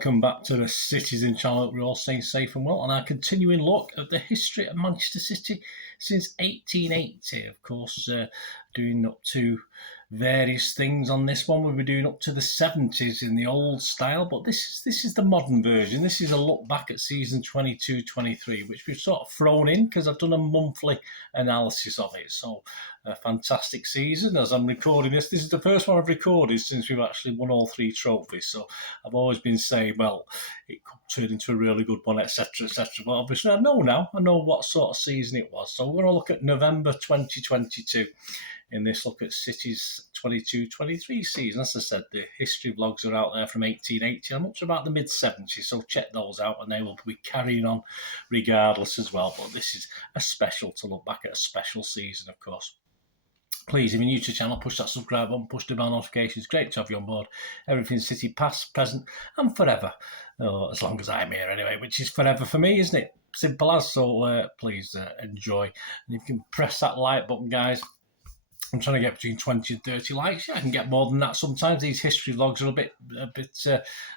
welcome back to the Citizen channel. We're all staying safe and well, and our continuing look at the history of Manchester City since 1880. Of course, doing up to various things on this one. We'll be doing up to the 70s in the old style, but this is the modern version. This is a look back at season 22-23, which we've sort of thrown in because I've done a monthly analysis of it. So a fantastic season. As I'm recording this is the first one I've recorded since we've actually won all 3 trophies. So I've always been saying, well, it could turn into a really good one, etc., etc. But obviously I know what sort of season it was. So we're going to look at November 2022 in this look at City's 22-23 season. As I said, the history vlogs are out there from 1880. I'm up to about the mid-70s, so check those out, and they will be carrying on regardless as well. But this is a special to look back at a special season, of course. Please, if you're new to the channel, push that subscribe button, push the bell notifications. Great to have you on board. Everything City, past, present, and forever. Oh, as long as I'm here anyway, which is forever for me, isn't it? Simple as. So please enjoy. And if you can press that like button, guys. I'm trying to get between 20 and 30 likes. Yeah, I can get more than that. Sometimes these history vlogs are a bit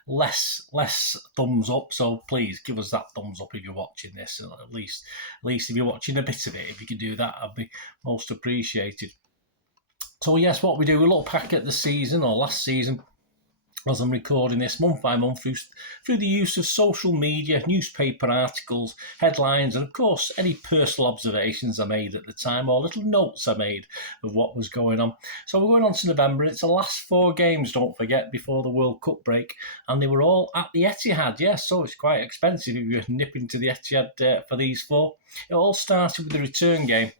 less thumbs up. So please give us that thumbs up if you're watching this. At least if you're watching a bit of it, if you could do that, I'd be most appreciated. So yes, what we do, we look back at the season or last season, as I'm recording this month by month through the use of social media, newspaper articles, headlines, and of course any personal observations I made at the time or little notes I made of what was going on. So we're going on to November. It's the last 4 games, don't forget, before the World Cup break, and they were all at the Etihad. Yes, so it's quite expensive if you're nipping to the Etihad for these 4. It all started with the return game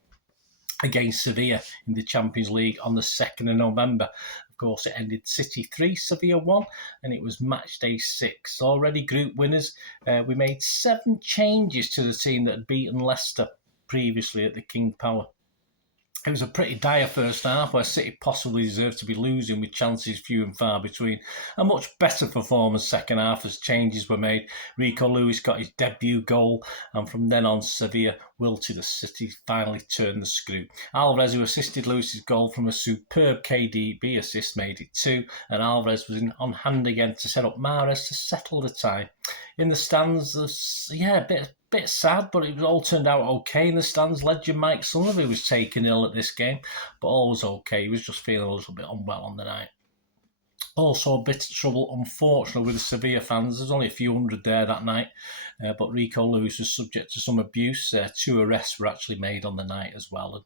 against Sevilla in the Champions League on the 2nd of November. Of course, it ended City 3, Sevilla 1, and it was match day 6. Already group winners. We made 7 changes to the team that had beaten Leicester previously at the King Power. It was a pretty dire first half where City possibly deserved to be losing with chances few and far between. A much better performance second half as changes were made. Rico Lewis got his debut goal, and from then on Sevilla wilted as City finally turned the screw. Alvarez, who assisted Lewis's goal from a superb KDB assist, made it 2, and Alvarez was on hand again to set up Mahrez to settle the tie. In the stands, a bit sad, but it all turned out okay in the stands. Legend Mike Sullivan was taken ill at this game, but all was okay. He was just feeling a little bit unwell on the night. Also a bit of trouble, unfortunately, with the Sevilla fans. There's only a few hundred there that night, but Rico Lewis was subject to some abuse. 2 arrests were actually made on the night as well. And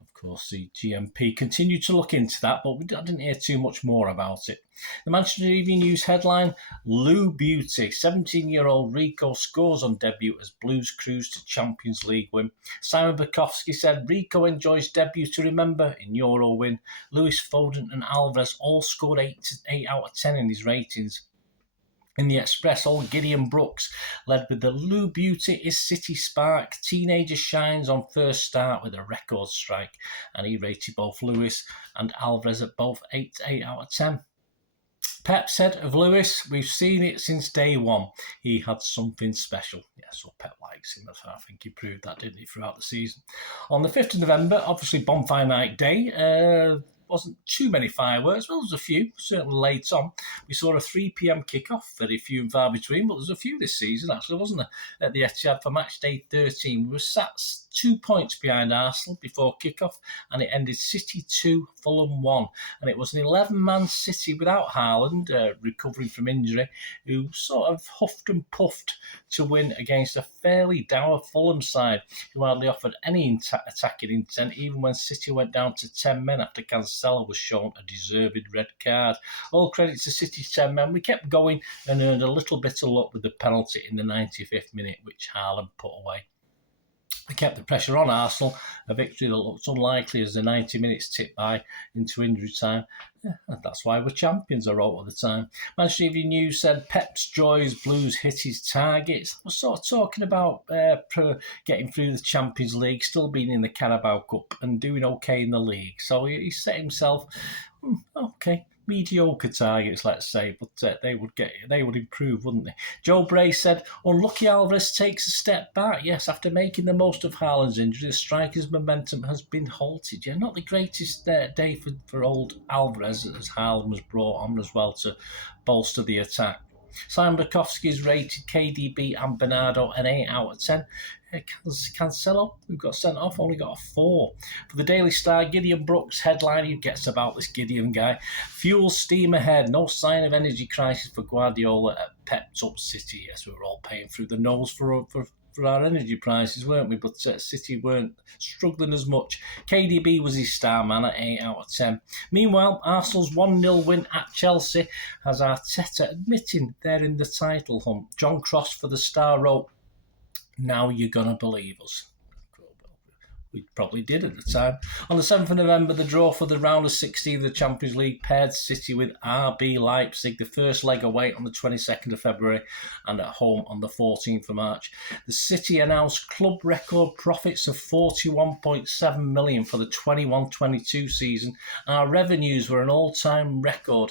of course, the GMP continued to look into that, but I didn't hear too much more about it. The Manchester Evening News headline, Lou Beauty, 17-year-old Rico scores on debut as Blues cruise to Champions League win. Simon Bukowski said, Rico enjoys debut to remember in Euro win. Lewis, Foden and Alvarez all scored 8 out of 10 in his ratings. In the Express, old Gideon Brooks led with the Lou Beauty is City spark. Teenager shines on first start with a record strike, and he rated both Lewis and Alvarez at both 8 out of 10. Pep said of Lewis, we've seen it since day one. He had something special. Yeah, so Pep likes him. I think he proved that, didn't he, throughout the season. On the 5th of November, obviously Bonfire Night Day, wasn't too many fireworks. Well, there was a few, certainly late on. We saw a 3 p.m. kickoff, very few and far between, but there's a few this season, actually, wasn't there, at the Etihad for match day 13. We were sat 2 points behind Arsenal before kickoff, and it ended City 2, Fulham 1. And it was an 11-man City without Haaland, recovering from injury, who sort of huffed and puffed to win against a fairly dour Fulham side, who hardly offered any attacking intent, even when City went down to 10 men after Cancelo was shown a deserved red card. All credit to City's 10 men. We kept going and earned a little bit of luck with the penalty in the 95th minute, which Haaland put away. We kept the pressure on Arsenal, a victory that looked unlikely as the 90 minutes tipped by into injury time. Yeah, that's why we're champions, I wrote at the time. Manchester Evening News said Pep's joys, Blues hit his targets. We're sort of talking about getting through the Champions League, still being in the Carabao Cup and doing okay in the league. So he set himself, mediocre targets, let's say, but they would improve, wouldn't they? Joe Bray said, unlucky Alvarez takes a step back. Yes, after making the most of Haaland's injury, the striker's momentum has been halted. Yeah, not the greatest day for old Alvarez, as Haaland was brought on as well to bolster the attack. Simon Bukowski's rated KDB and Bernardo an 8 out of 10. Cancelo, who got sent off, only got a 4. For the Daily Star, Gideon Brooks headline, who gets about this Gideon guy. Fuel steam ahead, no sign of energy crisis for Guardiola at Pep's up City. Yes, we were all paying through the nose for our energy prices, weren't we? But City weren't struggling as much. KDB was his star man at 8 out of 10. Meanwhile, Arsenal's 1-0 win at Chelsea has Arteta admitting they're in the title hunt. John Cross for the Star wrote, "Now you're going to believe us." We probably did at the time. On the 7th of November, the draw for the round of 16 of the Champions League paired City with RB Leipzig, the first leg away on the 22nd of February and at home on the 14th of March. The City announced club record profits of 41.7 million for the 21-22 season. Our revenues were an all-time record,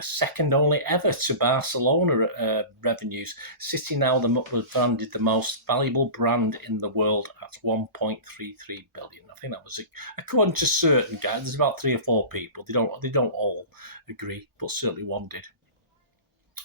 second only ever to Barcelona revenues. City now branded the most valuable brand in the world at 1.33 billion. I think that was according to certain guys. There's about 3 or 4 people. They don't all agree, but certainly one did.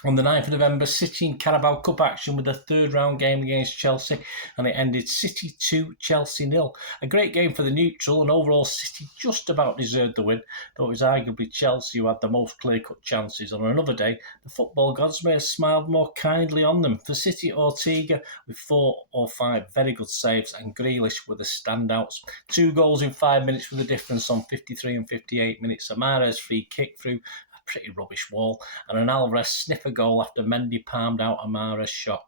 On the 9th of November, City in Carabao Cup action with a third round game against Chelsea, and it ended City 2, Chelsea 0. A great game for the neutral, and overall City just about deserved the win, though it was arguably Chelsea who had the most clear-cut chances. On another day, the football gods may have smiled more kindly on them. For City, Ortega with 4 or 5 very good saves, and Grealish were the standouts. 2 goals in 5 minutes were the difference on 53 and 58 minutes. A Mahrez free kick through pretty rubbish wall, and an Alvarez sniffer goal after Mendy palmed out a Mahrez shot.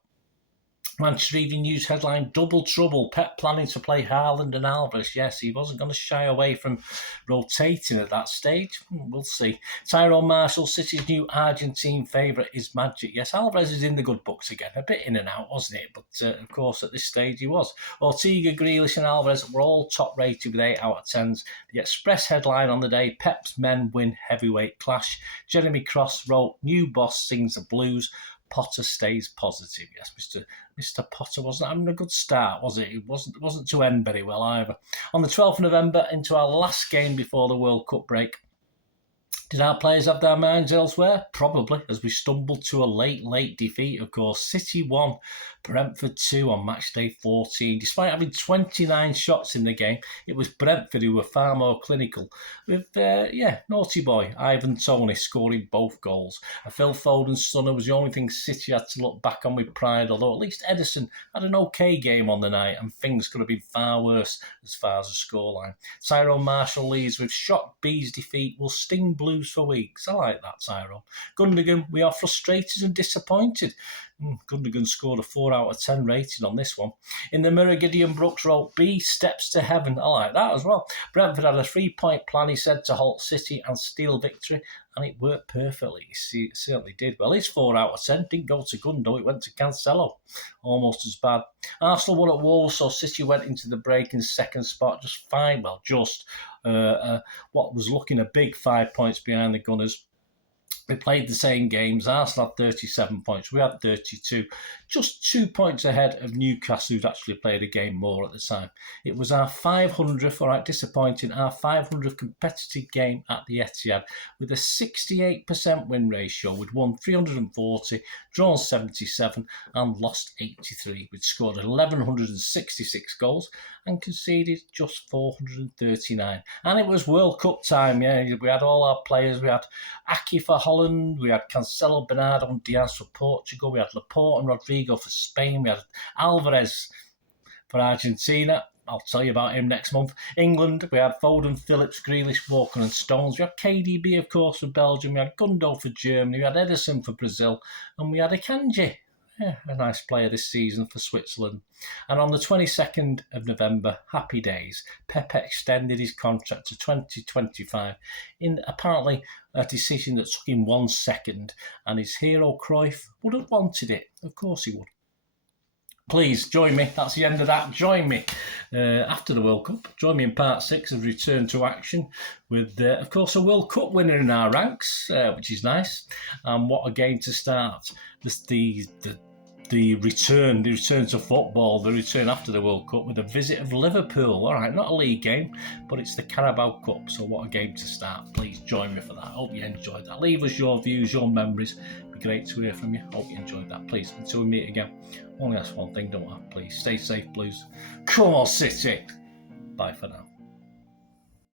Manchester Evening News headline, double trouble. Pep planning to play Haaland and Alvarez. Yes, he wasn't going to shy away from rotating at that stage. We'll see. Tyrone Marshall, City's new Argentine favourite, is magic. Yes, Alvarez is in the good books again. A bit in and out, wasn't it? But, of course, at this stage he was. Ortega, Grealish and Alvarez were all top-rated with 8 out of 10s. The Express headline on the day, Pep's men win heavyweight clash. Jeremy Cross wrote, new boss sings the blues. Potter stays positive. Yes, Mr. Potter wasn't having a good start, was it? It wasn't to end very well either. On the 12th of November, into our last game before the World Cup break, did our players have their minds elsewhere? Probably, as we stumbled to a late defeat, of course. City 1, Brentford 2 on match day 14. Despite having 29 shots in the game, it was Brentford who were far more clinical, with, naughty boy Ivan Toney scoring both goals. A Phil Foden stunner was the only thing City had to look back on with pride, although at least Ederson had an okay game on the night, and things could have been far worse as far as the scoreline. Tyrone Marshall leads with shock B's defeat will sting Blues for weeks. I like that, Tyrone. Gundogan, we are frustrated and disappointed. Gundogan scored a 4 out of 10 rating on this one. In the Mirror, Gideon Brooks wrote, B steps to heaven. I like that as well. Brentford had a 3-point plan, he said, to halt City and steal victory, and it worked perfectly. It certainly did. Well, his 4 out of 10 didn't go to Gundo, it went to Cancelo. Almost as bad. Arsenal won at Wolves, so City went into the break in second spot, just fine. Well, what was looking a big 5 points behind the Gunners. We played the same games. Arsenal had 37 points. We had 32. Just 2 points ahead of Newcastle, who'd actually played a game more at the time. It was our 500th, all right, disappointing, our 500th competitive game at the Etihad with a 68% win ratio. We'd won 340, drawn 77 and lost 83. We'd scored 1,166 goals and conceded just 439. And it was World Cup time, yeah. We had all our players. We had Aki for Holland, we had Cancelo, Bernardo and Diaz for Portugal, we had Laporte and Rodrigo for Spain, we had Alvarez for Argentina. I'll tell you about him next month. England, we had Foden, Phillips, Grealish, Walker and Stones. We had KDB, of course, for Belgium. We had Gundo for Germany. We had Ederson for Brazil. And we had Akanji, a nice player this season for Switzerland. And on the 22nd of November, happy days, Pep extended his contract to 2025 in apparently a decision that took him 1 second. And his hero Cruyff would have wanted it. Of course he would. Please join me. That's the end of that. Join me after the World Cup. Join me in part 6 of Return to Action with, of course, a World Cup winner in our ranks, which is nice. And what a game to start. The return to football, the return after the World Cup with a visit of Liverpool. All right, not a league game, but it's the Carabao Cup. So what a game to start. Please join me for that. I hope you enjoyed that. Leave us your views, your memories. It'd be great to hear from you. Hope you enjoyed that. Please, until we meet again, only ask one thing, don't I? Please stay safe, Blues. Come on, City. Bye for now.